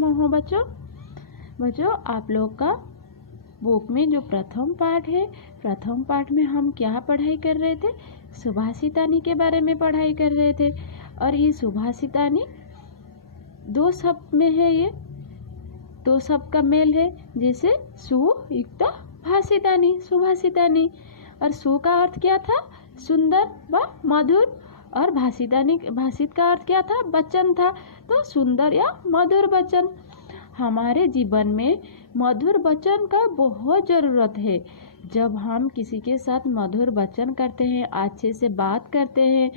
मोह बच्चों। बच्चों आप लोग का बुक में जो प्रथम पाठ है, प्रथम पाठ में हम क्या पढ़ाई कर रहे थे? सुभाषितानी के बारे में पढ़ाई कर रहे थे। और ये सुभाषितानी दो शब्द में है, ये दो शब्द का मेल है, जैसे सुयुक्त भाषितानी, सुभाषितानी। और सु का अर्थ क्या था? सुंदर व मधुर। और भाषितानी, भाषित का अर्थ क्या था? वचन था। तो सुंदर या मधुर वचन। हमारे जीवन में मधुर वचन का बहुत ज़रूरत है। जब हम किसी के साथ मधुर वचन करते हैं, अच्छे से बात करते हैं,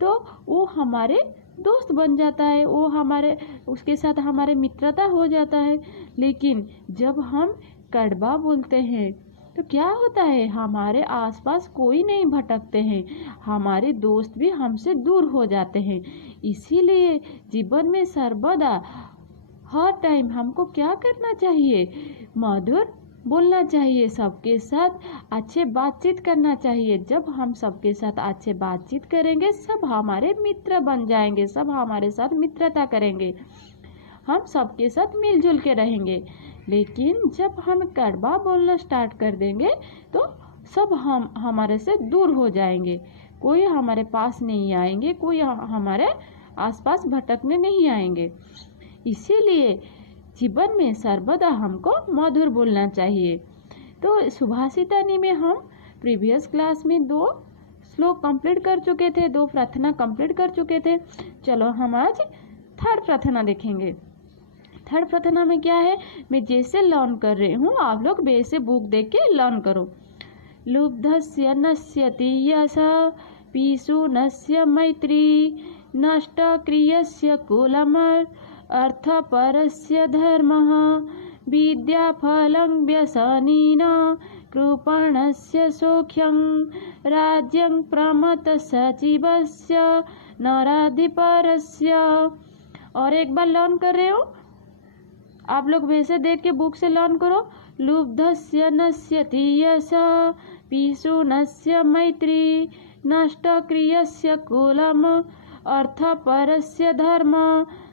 तो वो हमारे दोस्त बन जाता है, वो हमारे उसके साथ हमारे मित्रता हो जाता है। लेकिन जब हम कड़वा बोलते हैं तो क्या होता है? हमारे आसपास कोई नहीं भटकते हैं, हमारे दोस्त भी हमसे दूर हो जाते हैं। इसीलिए जीवन में सर्वदा हर टाइम हमको क्या करना चाहिए? मधुर बोलना चाहिए, सबके साथ अच्छे बातचीत करना चाहिए। जब हम सबके साथ अच्छे बातचीत करेंगे, सब हमारे मित्र बन जाएंगे, सब हमारे साथ मित्रता करेंगे, हम सबके साथ मिलजुल के रहेंगे। लेकिन जब हम कड़वा बोलना स्टार्ट कर देंगे तो सब हमारे से दूर हो जाएंगे, कोई हमारे पास नहीं आएंगे, कोई हमारे आसपास भटकने नहीं आएंगे। इसीलिए जीवन में सर्वदा हमको मधुर बोलना चाहिए। तो सुभाषितानी में हम प्रीवियस क्लास में 2 श्लोक कंप्लीट कर चुके थे, 2 प्रार्थना कंप्लीट कर चुके थे। चलो हम आज थर्ड प्रार्थना देखेंगे। थर्ड प्रार्थना में क्या है, मैं जैसे लर्न कर रही हूँ आप लोग वैसे बुक देख के लर्न करो। लुब्धस्य नश्यति यशः पीशुनस्य मैत्री नष्ट क्रियस्य कुलम् अर्थपरस्य धर्मः विद्याफलं व्यसनेन कृपणस्य सौख्यं राज्यं प्रमथ सचिवस्य नराधिपरस्य। और एक बार लर्न कर रहे हो आप लोग, वैसे देख के बुक से लर्न करो। लुब्धस्य नश्यति यशः पीशुनस्य मैत्री नष्ट क्रियस्य कुलम् अर्थपरस्य धर्म।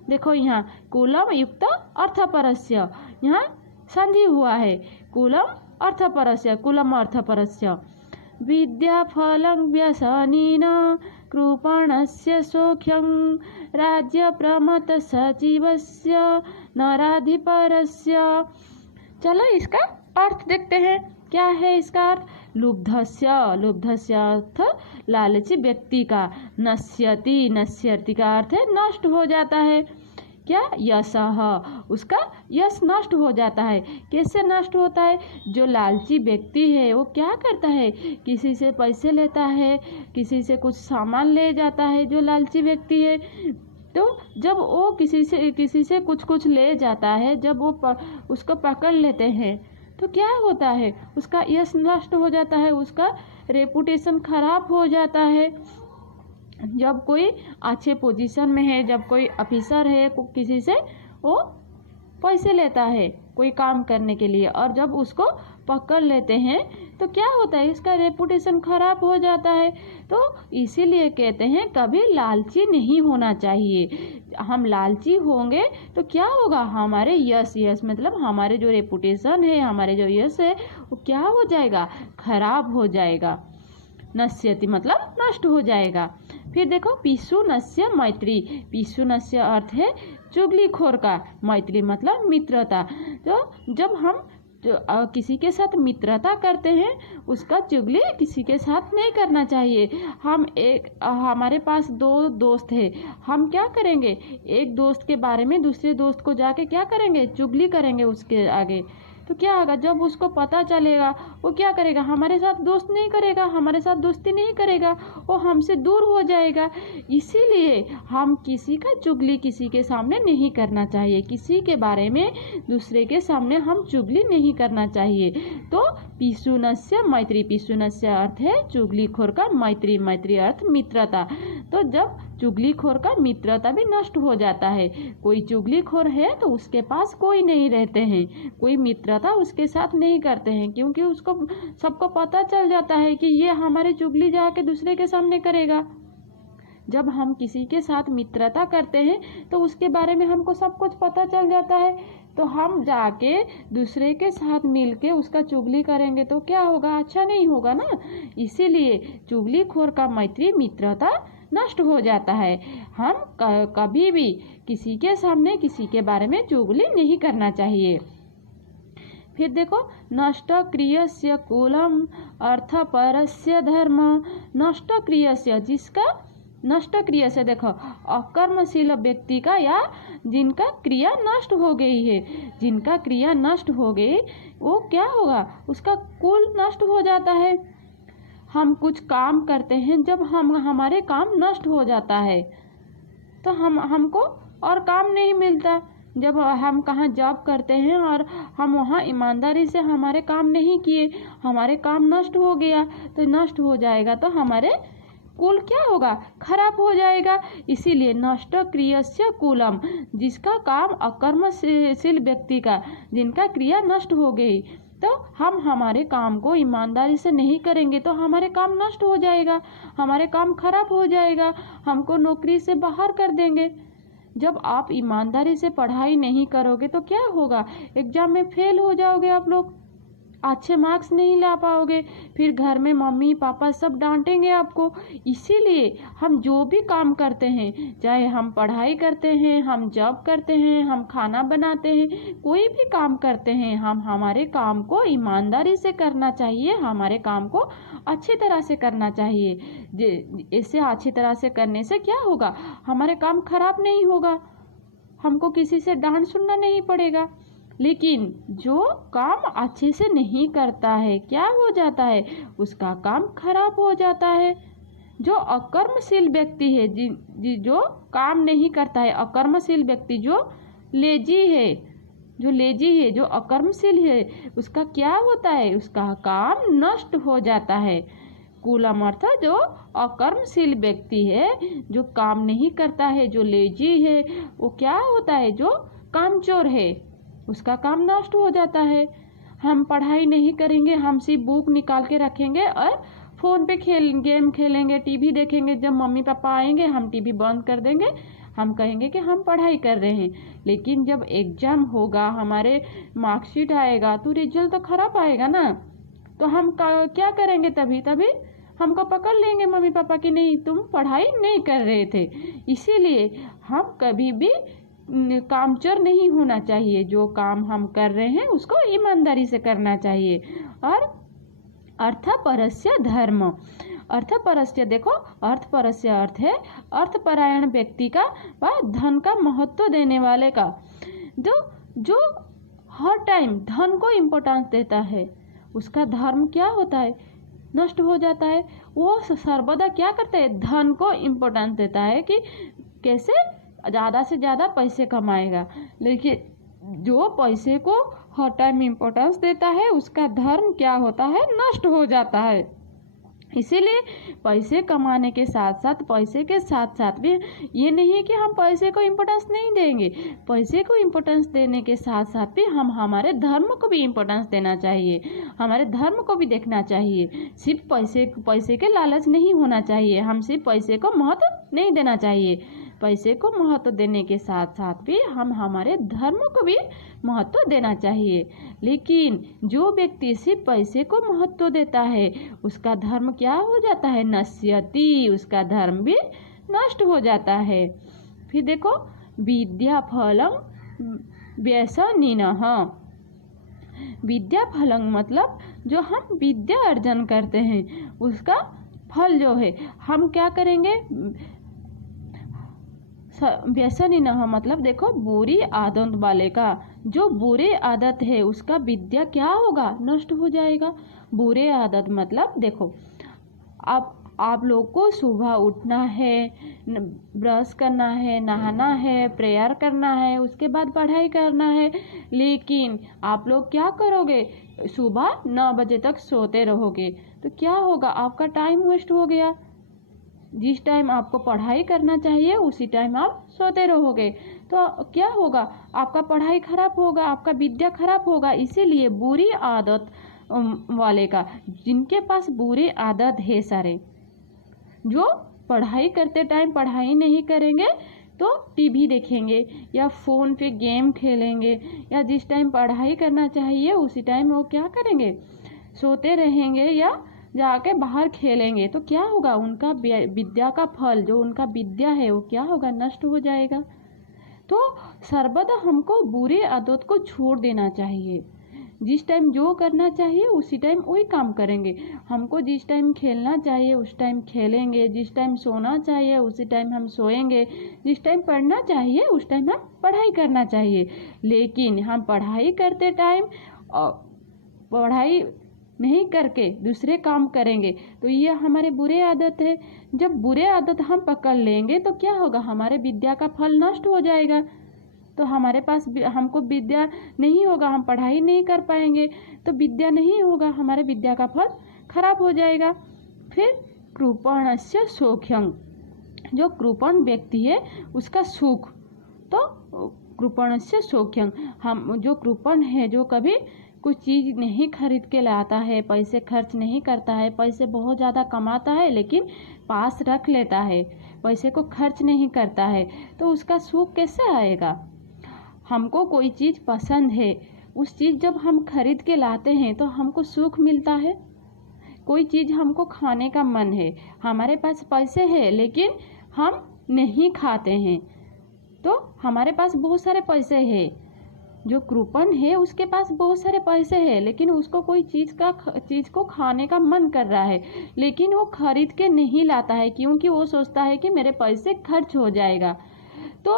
देखो यहाँ कुलम युक्त अर्थपरस्य, यहाँ संधि हुआ है। कुलम अर्थपरस्य, कुलम अर्थपरस्य। विद्याफलं व्यसनेन कृपणस्य सौख्यं राज्यप्रमथ सचिवस्य नराधिपरस्य। चलो इसका अर्थ देखते हैं, क्या है इसका अर्थ? लुब्धस्य, लुब्धस्य अर्थ लालची व्यक्ति का। नश्यति, नश्यति का अर्थ है नष्ट हो जाता है। क्या? यशः, उसका यश नष्ट हो जाता है। कैसे नष्ट होता है? जो लालची व्यक्ति है वो क्या करता है? किसी से पैसे लेता है, किसी से कुछ सामान ले जाता है। जो लालची व्यक्ति है, तो जब वो किसी से कुछ ले जाता है, जब वो उसको पकड़ लेते हैं तो क्या होता है? उसका यश नष्ट हो जाता है, उसका रेपुटेशन खराब हो जाता है। जब कोई अच्छे पोजीशन में है, जब कोई ऑफिसर है, किसी से वो पैसे लेता है कोई काम करने के लिए, और जब उसको पकड़ लेते हैं तो क्या होता है? इसका रेपुटेशन खराब हो जाता है। तो इसीलिए कहते हैं कभी लालची नहीं होना चाहिए। हम लालची होंगे तो क्या होगा? हमारे यश मतलब हमारे जो रेपुटेशन है, हमारे जो यश है, वो क्या हो जाएगा? खराब हो जाएगा। नश्यति मतलब नष्ट हो जाएगा। फिर देखो पीशुनस्य मैत्री, पीशुनस्य अर्थ है चुगलीखोर का, मैत्री मतलब मित्रता। तो जब हम किसी के साथ मित्रता करते हैं, उसका चुगली किसी के साथ नहीं करना चाहिए। हमारे पास 2 दोस्त है, हम क्या करेंगे? एक दोस्त के बारे में दूसरे दोस्त को जाके क्या करेंगे? चुगली करेंगे उसके आगे। तो क्या होगा? जब उसको पता चलेगा वो क्या करेगा? हमारे साथ दोस्त नहीं करेगा, हमारे साथ दोस्ती नहीं करेगा, वो हमसे दूर हो जाएगा। इसीलिए हम किसी का चुगली किसी के सामने नहीं करना चाहिए, किसी के बारे में दूसरे के सामने हम चुगली नहीं करना चाहिए। तो पीशुनस्य मैत्री, पीशुनस्य अर्थ है चुगलीखोर का, मैत्री, मैत्री अर्थ मित्रता। तो जब चुगलीखोर का मित्रता भी नष्ट हो जाता है। कोई चुगलीखोर है तो उसके पास कोई नहीं रहते हैं, कोई मित्रता उसके साथ नहीं करते हैं, क्योंकि उसको सबको पता चल जाता है कि ये हमारे चुगली जाके दूसरे के सामने करेगा। जब हम किसी के साथ मित्रता करते हैं तो उसके बारे में हमको सब कुछ पता चल जाता है। तो हम जाके दूसरे के साथ मिलके उसका चुगली करेंगे तो क्या होगा, अच्छा नहीं होगा ना। इसीलिए चुगलीखोर का मैत्री मित्रता नष्ट हो जाता है। हम कभी भी किसी के सामने किसी के बारे में चुगली नहीं करना चाहिए। फिर देखो, नष्ट क्रियस्य कुलम अर्थपरस्य धर्म। नष्ट क्रियस्य, जिसका नष्ट क्रिया से देखो अकर्मशील व्यक्ति का या जिनका क्रिया नष्ट हो गई है, जिनका क्रिया नष्ट हो गई वो क्या होगा, उसका कुल नष्ट हो जाता है। हम कुछ काम करते हैं, जब हमारे काम नष्ट हो जाता है तो हमको और काम नहीं मिलता। जब हम कहाँ जॉब करते हैं और हम वहाँ ईमानदारी से हमारे काम नहीं किए, हमारे काम नष्ट हो गया, तो नष्ट हो जाएगा तो हमारे कुल क्या होगा, खराब हो जाएगा। इसीलिए नष्ट क्रियस्य कुलम, जिसका काम अकर्मशील व्यक्ति का, जिनका क्रिया नष्ट हो गई, तो हम हमारे काम को ईमानदारी से नहीं करेंगे तो हमारे काम नष्ट हो जाएगा, हमारे काम खराब हो जाएगा, हमको नौकरी से बाहर कर देंगे। जब आप ईमानदारी से पढ़ाई नहीं करोगे तो क्या होगा, एग्जाम में फेल हो जाओगे, आप लोग अच्छे मार्क्स नहीं ला पाओगे, फिर घर में मम्मी पापा सब डांटेंगे आपको। इसीलिए हम जो भी काम करते हैं, चाहे हम पढ़ाई करते हैं, हम जॉब करते हैं, हम खाना बनाते हैं, कोई भी काम करते हैं, हम हमारे काम को ईमानदारी से करना चाहिए, हमारे काम को अच्छी तरह से करना चाहिए। इसे अच्छी तरह से करने से क्या होगा, हमारे काम खराब नहीं होगा, हमको किसी से डांट सुनना नहीं पड़ेगा। लेकिन जो काम अच्छे से नहीं करता है, क्या हो जाता है, उसका काम खराब हो जाता है। जो अकर्मशील व्यक्ति है, जो काम नहीं करता है, अकर्मशील व्यक्ति जो लेजी है, जो अकर्मशील है, उसका क्या होता है, उसका काम नष्ट हो जाता है। कुलम अर्थ जो अकर्मशील व्यक्ति है, जो काम नहीं करता है, जो लेजी है, वो क्या होता है, जो कामचोर है, उसका काम नष्ट हो जाता है। हम पढ़ाई नहीं करेंगे, हम सिर्फ बुक निकाल के रखेंगे और फ़ोन पे गेम खेलेंगे, टीवी देखेंगे। जब मम्मी पापा आएंगे हम टीवी बंद कर देंगे, हम कहेंगे कि हम पढ़ाई कर रहे हैं। लेकिन जब एग्ज़ाम होगा, हमारे मार्कशीट आएगा तो रिजल्ट तो खराब आएगा ना, तो हम क्या करेंगे, तभी हमको पकड़ लेंगे मम्मी पापा कि नहीं तुम पढ़ाई नहीं कर रहे थे। इसीलिए हम कभी भी कामचोर नहीं होना चाहिए, जो काम हम कर रहे हैं उसको ईमानदारी से करना चाहिए। और अर्थपरस्य धर्म, अर्थपरस्य देखो, अर्थपरस्य अर्थ है अर्थपरायण व्यक्ति का व धन का महत्व देने वाले का, जो हर टाइम धन को इम्पोर्टेंस देता है, उसका धर्म क्या होता है, नष्ट हो जाता है। वो सर्वदा क्या करता है, धन को इम्पोर्टेंस देता है कि कैसे ज़्यादा से ज़्यादा पैसे कमाएगा। लेकिन जो पैसे को हर टाइम इम्पोर्टेंस देता है, उसका धर्म क्या होता है, नष्ट हो जाता है। इसीलिए पैसे कमाने के साथ साथ, पैसे के साथ साथ भी ये नहीं है कि हम पैसे को इम्पोर्टेंस नहीं देंगे, पैसे को इम्पोर्टेंस देने के साथ साथ भी हम हमारे धर्म को भी इम्पोर्टेंस देना चाहिए, हमारे धर्म को भी देखना चाहिए। सिर्फ पैसे के लालच नहीं होना चाहिए, हम सिर्फ पैसे को महत्व नहीं देना चाहिए, पैसे को महत्व देने के साथ साथ भी हम हमारे धर्म को भी महत्व देना चाहिए। लेकिन जो व्यक्ति सिर्फ पैसे को महत्व देता है, उसका धर्म क्या हो जाता है, नश्यति, उसका धर्म भी नष्ट हो जाता है। फिर देखो, विद्या फलम व्यसनिनः, विद्या फलम मतलब जो हम विद्या अर्जन करते हैं उसका फल जो है, हम क्या करेंगे, व्यसनिनः मतलब देखो बुरी आदत वाले का, जो बुरे आदत है उसका विद्या क्या होगा, नष्ट हो जाएगा। बुरे आदत मतलब देखो, आप लोग को सुबह उठना है, ब्रश करना है, नहाना है, प्रेयर करना है, उसके बाद पढ़ाई करना है, लेकिन आप लोग क्या करोगे, सुबह 9 बजे तक सोते रहोगे, तो क्या होगा, आपका टाइम वेस्ट हो गया। जिस टाइम आपको पढ़ाई करना चाहिए उसी टाइम आप सोते रहोगे, तो क्या होगा, आपका पढ़ाई खराब होगा, आपका विद्या खराब होगा। इसीलिए बुरी आदत वाले का, जिनके पास बुरी आदत है सारे, जो पढ़ाई करते टाइम पढ़ाई नहीं करेंगे तो टीवी देखेंगे या फ़ोन पे गेम खेलेंगे, या जिस टाइम पढ़ाई करना चाहिए उसी टाइम वो क्या करेंगे, सोते रहेंगे या जाके बाहर खेलेंगे, तो क्या होगा, उनका विद्या का फल जो उनका विद्या है वो क्या होगा, नष्ट हो जाएगा। तो सर्वदा हमको बुरे आदत को छोड़ देना चाहिए। जिस टाइम जो करना चाहिए उसी टाइम वही काम करेंगे। हमको जिस टाइम खेलना चाहिए उस टाइम खेलेंगे, जिस टाइम सोना चाहिए उसी टाइम हम सोएंगे, जिस टाइम पढ़ना चाहिए उस टाइम हम पढ़ाई करना चाहिए। लेकिन हम पढ़ाई करते टाइम पढ़ाई नहीं करके दूसरे काम करेंगे तो ये हमारे बुरे आदत है। जब बुरे आदत हम पकड़ लेंगे तो क्या होगा, हमारे विद्या का फल नष्ट हो जाएगा। तो हमारे पास हमको विद्या नहीं होगा, हम पढ़ाई नहीं कर पाएंगे, तो विद्या नहीं होगा, हमारे विद्या का फल खराब हो जाएगा। फिर कृपणस्य सौख्यं, जो कृपण व्यक्ति है उसका सुख, तो कृपणस्य सौख्यं, हम जो कृपण है, जो कभी कुछ चीज़ नहीं खरीद के लाता है, पैसे खर्च नहीं करता है, पैसे बहुत ज़्यादा कमाता है लेकिन पास रख लेता है, पैसे को खर्च नहीं करता है, तो उसका सुख कैसे आएगा। हमको कोई चीज़ पसंद है, उस चीज़ जब हम खरीद के लाते हैं तो हमको सुख मिलता है। कोई चीज़ हमको खाने का मन है, हमारे पास पैसे हैं लेकिन हम नहीं खाते हैं, तो हमारे पास बहुत सारे पैसे हैं। जो कृपण है उसके पास बहुत सारे पैसे हैं लेकिन उसको कोई चीज़ को खाने का मन कर रहा है, लेकिन वो खरीद के नहीं लाता है क्योंकि वो सोचता है कि मेरे पैसे खर्च हो जाएगा। तो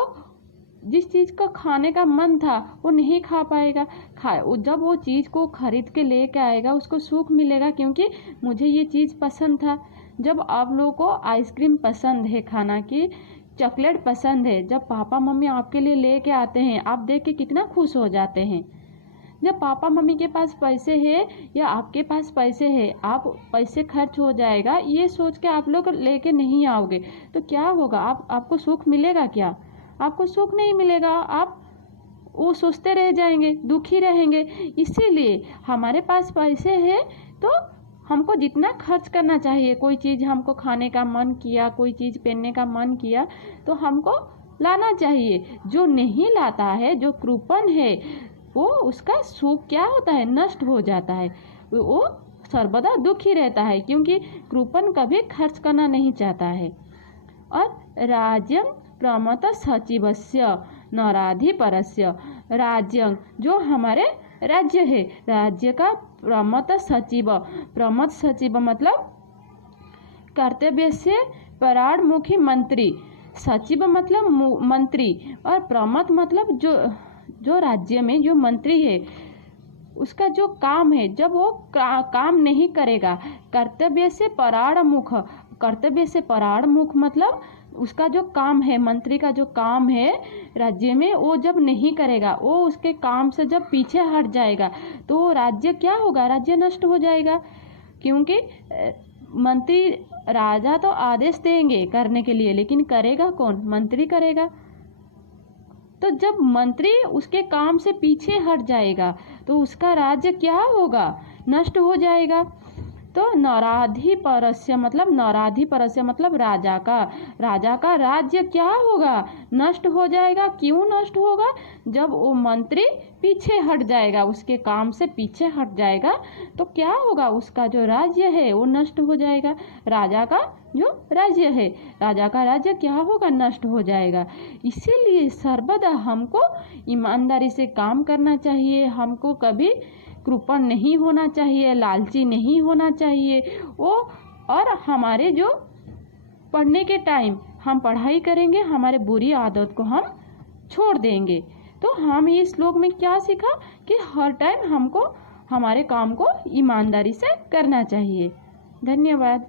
जिस चीज़ का खाने का मन था वो नहीं खा पाएगा। जब वो चीज़ को खरीद के लेके आएगा उसको सुख मिलेगा क्योंकि मुझे ये चीज़ पसंद था। जब आप लोगों को आइसक्रीम पसंद है खाना की, चॉकलेट पसंद है, जब पापा मम्मी आपके लिए लेके आते हैं आप देख के कितना खुश हो जाते हैं। जब पापा मम्मी के पास पैसे है या आपके पास पैसे है, आप पैसे खर्च हो जाएगा ये सोच के आप लोग लेके नहीं आओगे तो क्या होगा, आपको सुख मिलेगा क्या, आपको सुख नहीं मिलेगा। आप वो सोचते रह जाएंगे, दुखी रहेंगे। इसीलिए हमारे पास पैसे है तो हमको जितना खर्च करना चाहिए, कोई चीज़ हमको खाने का मन किया, कोई चीज़ पहनने का मन किया तो हमको लाना चाहिए। जो नहीं लाता है, जो कृपण है, वो उसका सुख क्या होता है, नष्ट हो जाता है। वो सर्वदा दुखी रहता है क्योंकि कृपण कभी खर्च करना नहीं चाहता है। और राज्यं प्रमथ सचिवस्य नराधिपरस्य, राज्य जो हमारे राज्य है, राज्य का प्रमथ सचिव मतलब कर्तव्य से परामुखी मंत्री, सचिव मतलब मंत्री, और प्रमथ मतलब जो राज्य में जो मंत्री है उसका जो काम है, जब वो काम नहीं करेगा, कर्तव्य से परामुख मतलब उसका जो काम है, मंत्री का जो काम है राज्य में, वो जब नहीं करेगा, वो उसके काम से जब पीछे हट जाएगा तो राज्य क्या होगा, राज्य नष्ट हो जाएगा। क्योंकि मंत्री, राजा तो आदेश देंगे करने के लिए लेकिन करेगा कौन, मंत्री करेगा। तो जब मंत्री उसके काम से पीछे हट जाएगा तो उसका राज्य क्या होगा, नष्ट हो जाएगा। तो नराधिपरस्य मतलब राजा का राज्य क्या होगा, नष्ट हो जाएगा। क्यों नष्ट होगा, जब वो मंत्री पीछे हट जाएगा, उसके काम से पीछे हट जाएगा तो क्या होगा, उसका जो राज्य है वो नष्ट हो जाएगा। राजा का जो राज्य है, राजा का राज्य क्या होगा, नष्ट हो जाएगा। इसीलिए सर्वदा हमको ईमानदारी से काम करना चाहिए, हमको कभी कृपण नहीं होना चाहिए, लालची नहीं होना चाहिए। वो और हमारे जो पढ़ने के टाइम हम पढ़ाई करेंगे, हमारे बुरी आदत को हम छोड़ देंगे। तो हम इस श्लोक में क्या सीखा कि हर टाइम हमको हमारे काम को ईमानदारी से करना चाहिए। धन्यवाद।